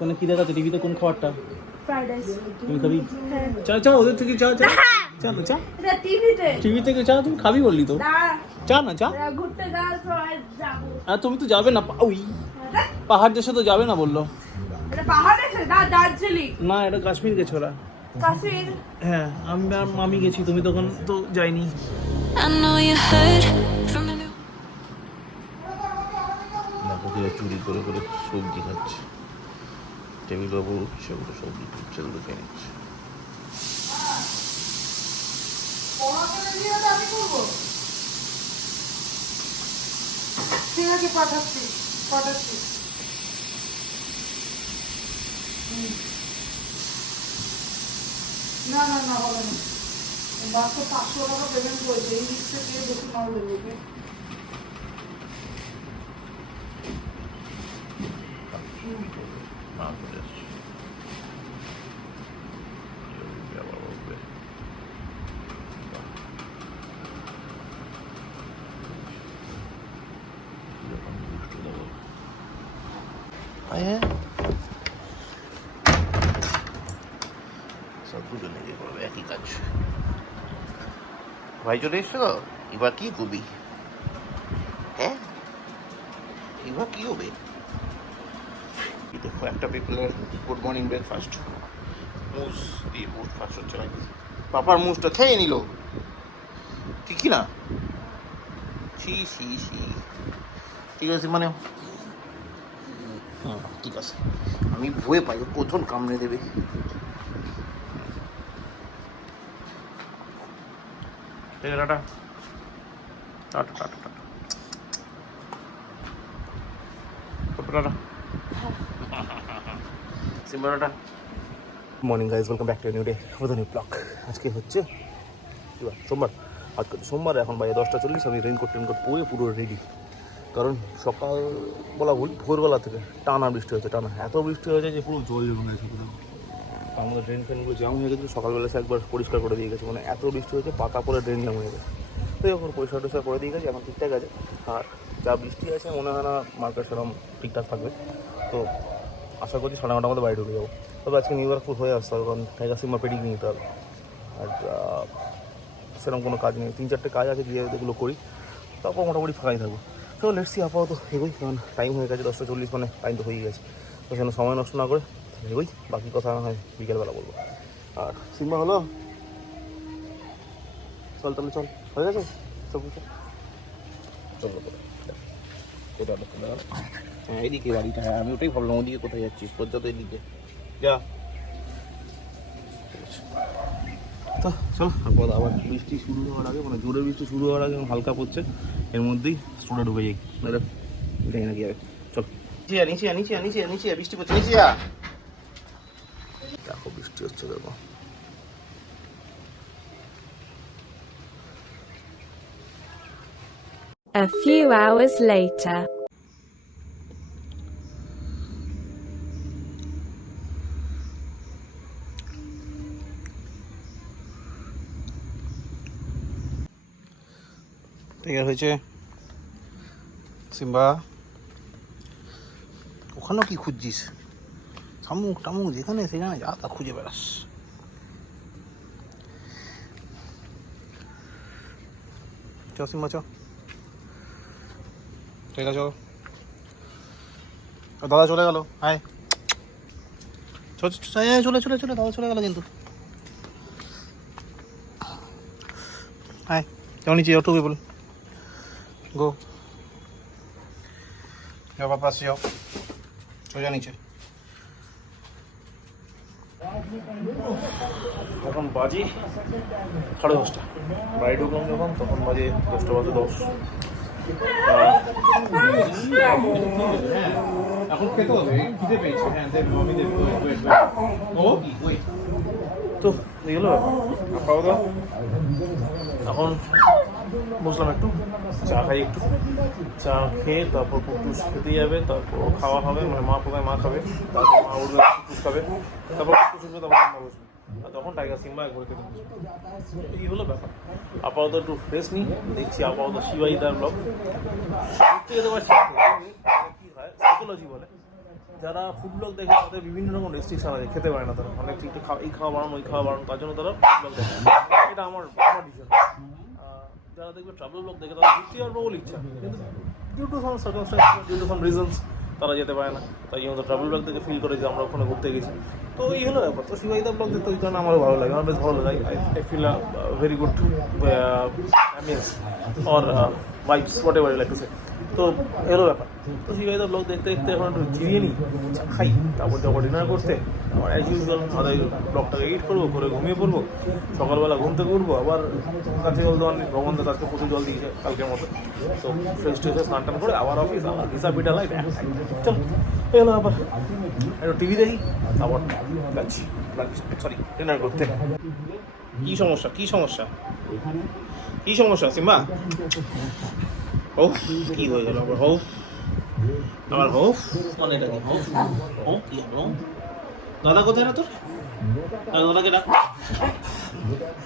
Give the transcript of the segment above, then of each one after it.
কোন কি দেখাচ্ছে টিভিতে, কোন খাবারটা? Fried rice. তুমি খাবি? চা চা, ওদের থেকে চা চা চা না চা, এটা টিভি থেকে চা। তুমি খাবি বললি তো, চা না চা। ঘুরতে যাবো। আর তুমি তো যাবে না, ওই পাহাড় দেশে তো যাবে না বললো। এটা পাহাড় আছে না, দার্জিলিং না, এটা কাশ্মীর গেছে ওরা। কাশ্মীর? হ্যাঁ, আমি আর মামি গেছি, তুমি তখন তো যাইনি। চুরি করে করে সবজি খাচ্ছে, টেবিল বাবু সেগুলো সবজি সেগুলো খেয়ে নিচ্ছে। ঠিক আছে, পাঠাচ্ছি। না হবে না, বাস তো 500 টাকা পেমেন্ট করেছে, এই লিস্টে দিয়ে বেশি মাল দেবে ওকে। একই কাজ। ভাই চলে এসছো তো, এবার কি করবি? হ্যাঁ, এবার কি হবে? দেখো একটা পিপলের গুড মর্নিং ব্রেকফাস্ট, মুস দিয়ে ব্রেকফাস্ট হচ্ছে নাকি। পাপার মুসটা খেয়ে নিল, ঠিক না? ছি ছি ছি। ঠিক আছে, মানে ঠিক আছে, আমি ভয়ে পাই প্রথম কামড়ে দেবে। ঠিক আছে, tata tata tata tata tata. Simba tata. Morning guys, welcome back to new day with new blog. আজকে হচ্ছে সোমবার। আজকে সোমবার, এখন বাজে 10:40। আমি রেইনকোট পরে পুরো রেডি, কারণ সকাল বলা ভুল, ভোরবেলা থেকে টানা বৃষ্টি হয়েছে, টানা এত বৃষ্টি হয়েছে যে পুরো জল জমে গেছে পুরো। আমাদের ড্রেন ফ্রেনগুলো জাম হয়ে গেছিলো, সকালবেলা সে একবার পরিষ্কার করে দিয়ে গেছে, মানে এত বৃষ্টি হয়েছে পাতা পরে ড্রেন জাম হয়ে গেছে। তো এখন পরিষ্কার টরিষ্কার করে দিয়ে গেছে, এখন ঠিকঠাক আছে। আর যা বৃষ্টি আছে মনে হয় না মার্কেট সেরকম ঠিকঠাক থাকবে, তো আশা করছি 9:30 মধ্যে বাড়ি ঢুকে যাবো। তবে আজকে নিউ ইয়র্ক হয়ে আসতে হবে, কারণ টাইগার সিম্বা পেডিগ্রি নিতে হবে। আর সেরকম কোনো কাজ নেই, 3-4টে কাজ আছে, গিয়ে এগুলো করি, তারপর মোটামুটি ফাঁকাই থাকবো। তো লেটসি, আপাতত এগোই, কারণ টাইম হয়ে গেছে 10:40, মানে টাইম তো হয়ে গেছে। তো সেখানে সময় নষ্ট না করে এগোই, বাকি কথা না হয় বিকেলবেলা বলবো। আর সিম্বা হলো, চল তাহলে চল, হয়ে গেছে সব কিছু। চল এটা হ্যাঁ, এদিকে বাড়িটা। হ্যাঁ, আমি ওটাই ভাবলাম, ওদিকে কোথায় যাচ্ছিস, তোর যত এদিকে যা। তো চলো, আবার বৃষ্টি শুরু হওয়ার আগে, মানে জোরে বৃষ্টি শুরু হওয়ার আগে হালকা পড়ছে, এর মধ্যেই স্টোরে ঢুকে যাই, দেখি না কি হবে। চল নিচে বৃষ্টি পড়ছে, নিচে দেখো বৃষ্টি হচ্ছে, দেখো। A few hours later. ঠিক হয়েছে সিম্বা, ওখানেও কি খুঁজছিস? শামুক টামুক যেখানে সেখানে যা তা খুঁজে বেড়াস। চ সিম্বা চ, ঠিক আছে। দাদা চলে গেল, হাই চলে দাদা চলে গেল কিন্তু। হাই, যাও নিচে, যাও, টু পিপল গো, যাও বাপা আসছে, যাও সোজা নিচে। এখন বাজে 10:30, বাড়ি ঢুকলাম যখন তখন বাজে 10:10। এখন খেতে হবে, খিদে পেয়েছে। হ্যাঁ, তো এগুলো আপাতত এখন বসলাম, একটু চা খাই, একটু চা খেয়ে তারপর কুটুস খেতে যাবে, তারপর খাওয়া হবে, মানে মা প্রথমে মা খাবে, তারপর মা উঠবে কুটুস খাবে, তারপর কুটুস উঠবে, তারপর মা বসবে, আর তখন টাইগার সিম্বা একবার খেতে বসবে। এই হলো ব্যাপার। আপাতত একটু রেস্ট নিই, দেখছি আপাতত শিবাই তার ব্লগ ঘুরতে যেতে পারছি, কি হয় সাইকোলজি বলে, যারা ফুড ব্লগ দেখে তাদের বিভিন্ন রকম রেস্ট্রিকশন আছে, খেতে পারে না তারা, অনেক একটু এই খাওয়া বাড়ানো ওই খাওয়া বাড়ানো, তার জন্য তারা ব্লগ দেখে। এটা আমার ডিসিশন। যারা দেখবে ট্রাভেল ব্লগ দেখে তাদের ঘুরতে যাওয়ার প্রবল ইচ্ছা, কিন্তু due to some circumstances, due to some reasons তারা যেতে পারে না। তাই জন্য ট্রাভেল ব্লগ থেকে ফিল করে যে আমরা ওখানে ঘুরতে গেছি। তো এই হলো ব্যাপার। তো শিবাইদা ব্লগ দেখতে ওই কারণে আমারও ভালো লাগে, আমার বেশ ভালো লাগে। I feel very good ambience or vibes, whatever you like to say. তো এলো ব্যাপার। তো শিবাইদা ব্লগ দেখতে দেখতে এখন একটু জিরিয়ে নিই, খাই, তারপর যাবো ডিনার করতে। আবার অ্যাজ ইউজুয়াল আদায় ব্লগটাকে এডিট করবো, করে ঘুমিয়ে পড়বো। সকালবেলা ঘুম থেকে উঠবো, আবার কাছে জল দেওয়ার ভগবানদের কাছে প্রচুর জল দিয়েছে কালকের মতো। তো ফ্রেশ ট্রেশ স্নান টান করে আবার অফিস, আবার হিসাব পিঠা লাইফ। চল এলো আবার একটু টিভি দেখি, তারপর যাচ্ছি সরি ডিনার করতে। কি সমস্যা, কি সমস্যা, কি সমস্যা সিম্বা? ও কি হয়ে গেল আবার? হো আবার হো মানে এটা কি? হো কি হলো? দাদা কোথায় না তোর? দাদাকে ডাক।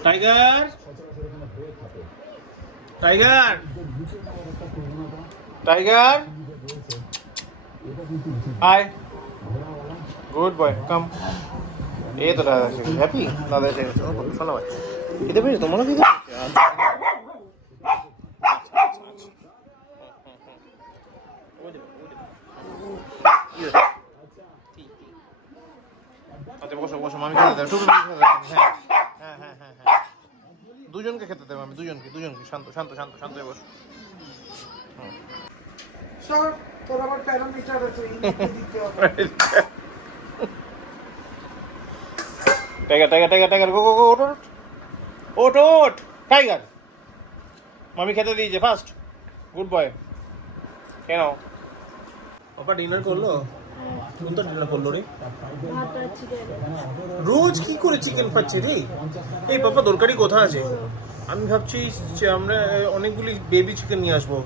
Tiger, Tiger, Tiger, hi, good boy, come. এই তো দাদা হ্যাপি, দাদা এসে গেছে। শোনা বাচ্চা খেতে পেরেছি, তোমারও খেতে পেরেছি। আচ্ছা বসো বসো, মামি খেতে দেবে, টুকু খেতে দেবে। হ্যাঁ হ্যাঁ হ্যাঁ হ্যাঁ হ্যাঁ, দুজনকে খেতে দেবে, আমি দুজনকে, শান্ত শান্ত শান্ত শান্ত হয়ে বসো। সর, তোর আবার প্যারামিটার আছে, এই দিতে হবে। টাইগার টাইগার টাইগার টাইগার, গো গো গো, ওঠ ওঠ ওঠ, টাইগার। মামি খেতে দিয়েছে ফার্স্ট, গুড বয়। কেন পাপা ডিনার করলো? কোন তো ডিনার করলো রে? রোজ কি করে চিকেন খাচ্ছে রে? এই পাপা দরকারি কথা আছে। আমি ভাবছি যে আমরা অনেকগুলি বেবি চিকেন নিয়ে আসবো,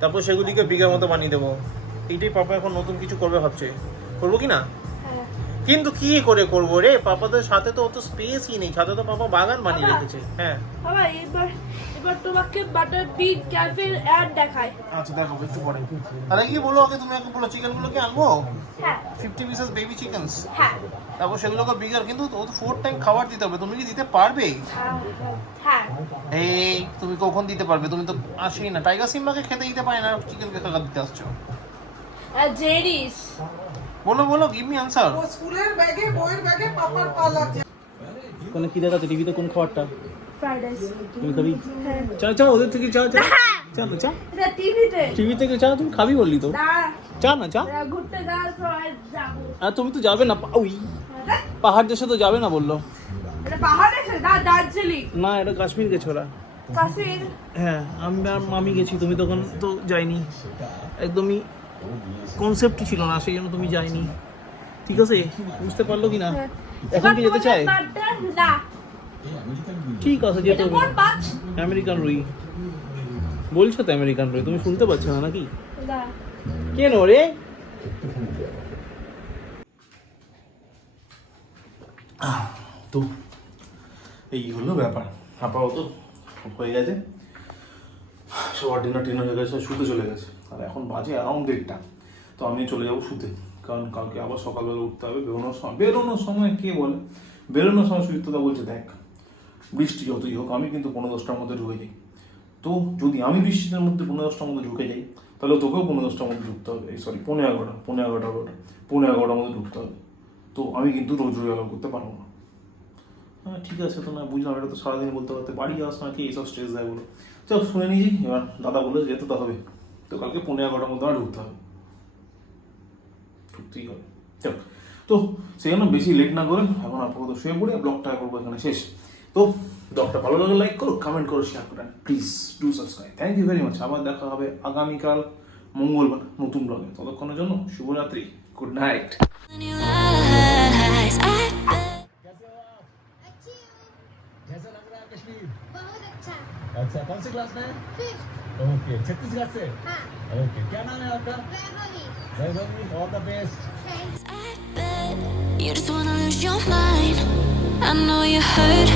তারপর সেগুলিকে বিঘার মতো বানিয়ে দেবো। এইটাই পাপা এখন নতুন কিছু করবে ভাবছে, করবো কি না? কিন্তু কি করে করবো রে, পাপাদের সাথে তো অত স্পেসই নেই, সাথে তো পাপা বাগান বানিয়ে রেখেছে। হ্যাঁ বাবা, এবার তোমাকে বাটার বিট ক্যাফের অ্যাড দেখায়। আচ্ছা দেখো একটু পরে। তাহলে কি বলো আগে, তুমি আগে বলো চিকেনগুলোকে আনবো, হ্যাঁ 50 পিসেস বেবি চিকেনস, হ্যাঁ তারপর সেগুলোকে বিগার, কিন্তু ও তো 4 টাইম খাবার দিতে হবে, তুমি কি দিতে পারবে? হ্যাঁ। এই তুমি কখন দিতে পারবে? তুমি তো আসেই না, টাইগার সিম্বাকে খেতে দিতে পারে না, চিকেনকে খাবার দিতে আসছো। জেরিস, বলো বলো, গিভ মি আনসার। ও স্কুলের ব্যাগে, বইয়ের ব্যাগে পাপার পা লাগছে। কোন কি দেখাচ্ছে টিভিতে, কোন খাবারটা ফ্রাইড রাইস। তুমি খাবি? হ্যাঁ। চা চা, ওদের থেকে চা চা, চা চা, এটা টিভিতে। টিভি থেকে চা, তুমি খাবি বললি তো, না, চা না চা। ঘুরতে যাওয়ার সময় যাবো। আর তুমি তো যাবে না, ওই পাহাড় দেশে তো যাবে না বললো। এটা পাহাড় আছে না, দার্জিলিং। না এটা কাশ্মীর গেছে ওরা। কাশ্মীর? হ্যাঁ আমি আর মামি গেছি, তুমি তখন তো যাইনি, একদমই কনসেপ্টই ছিল না, সেই জন্য তুমি যাইনি। ঠিক আছে, বুঝতে পারলো কি না? এখন কি যেতে চায়? না, ঠিক আছে যেতে এটা হবে। কোন মাছ? আমেরিকান রুই বলছো তো, আমেরিকান রুই, তুমি শুনতে পাচ্ছ না নাকি? না। কেন রে? তো এই হলো ব্যাপার, আপাতত হয়ে গেছে, সবার ডিনার টিনার হয়ে গেছে, শুতে চলে গেছে। আর এখন বাজে অ্যারাউন্ড 1:30। তো আমি চলে যাবো শুতে, কারণ কালকে আবার সকালবেলা উঠতে হবে। বেরোনোর সময় কে বলে, বেরোনোর সময় সুচিত্রা বলছে দেখ বৃষ্টি যতই হোক আমি কিন্তু 15-10টার মধ্যে ঢুকে যাই। তো যদি আমি বৃষ্টির মধ্যে 15-10টার মধ্যে ঢুকে যাই, তাহলে তোকেও 15-10টার মধ্যে ঢুকতে হবে। সরি 11:30 মধ্যে ঢুকতে হবে। তো আমি কিন্তু রোজ রোজ অ্যালাউ করতে পারবো না। হ্যাঁ ঠিক আছে, তো না বুঝলাম, এটা তো সারাদিন বলতে পারতে, বাড়ি যাওয়ার সময় কি এইসব স্ট্রেস দেয় বলো। চল শুনে নিয়েছি, এবার দাদা বলে যেতে তো হবে, তো কালকে 11:30 মধ্যে আমার ঢুকতে হবে, ঢুকতেই হবে। চল, তো সেই জন্য বেশি লেট না করে এখন আপাতত শুয়ে পড়ে ব্লগটা করবো এখানে শেষ। তো ব্লগটা ভালো লাগলে লাইক করো, কমেন্ট করো, শেয়ার করেন, please do subscribe. Thank you very much. আবার দেখা হবে আগামীকাল মঙ্গলবার নতুন ব্লগে। ততক্ষণের জন্য শুভরাত্রি, গুড নাইট। कैसा लग रहा है कश्मीर? बहुत अच्छा। अच्छा, कौन सी क्लास में? फिफ्थ। ओके, छत्तीसगढ़ से। हाँ। ओके, क्या नाम है आपका? Vaibhavi. Vaibhavi, all the best. Thanks. You just wanna lose your mind. I know you hurt.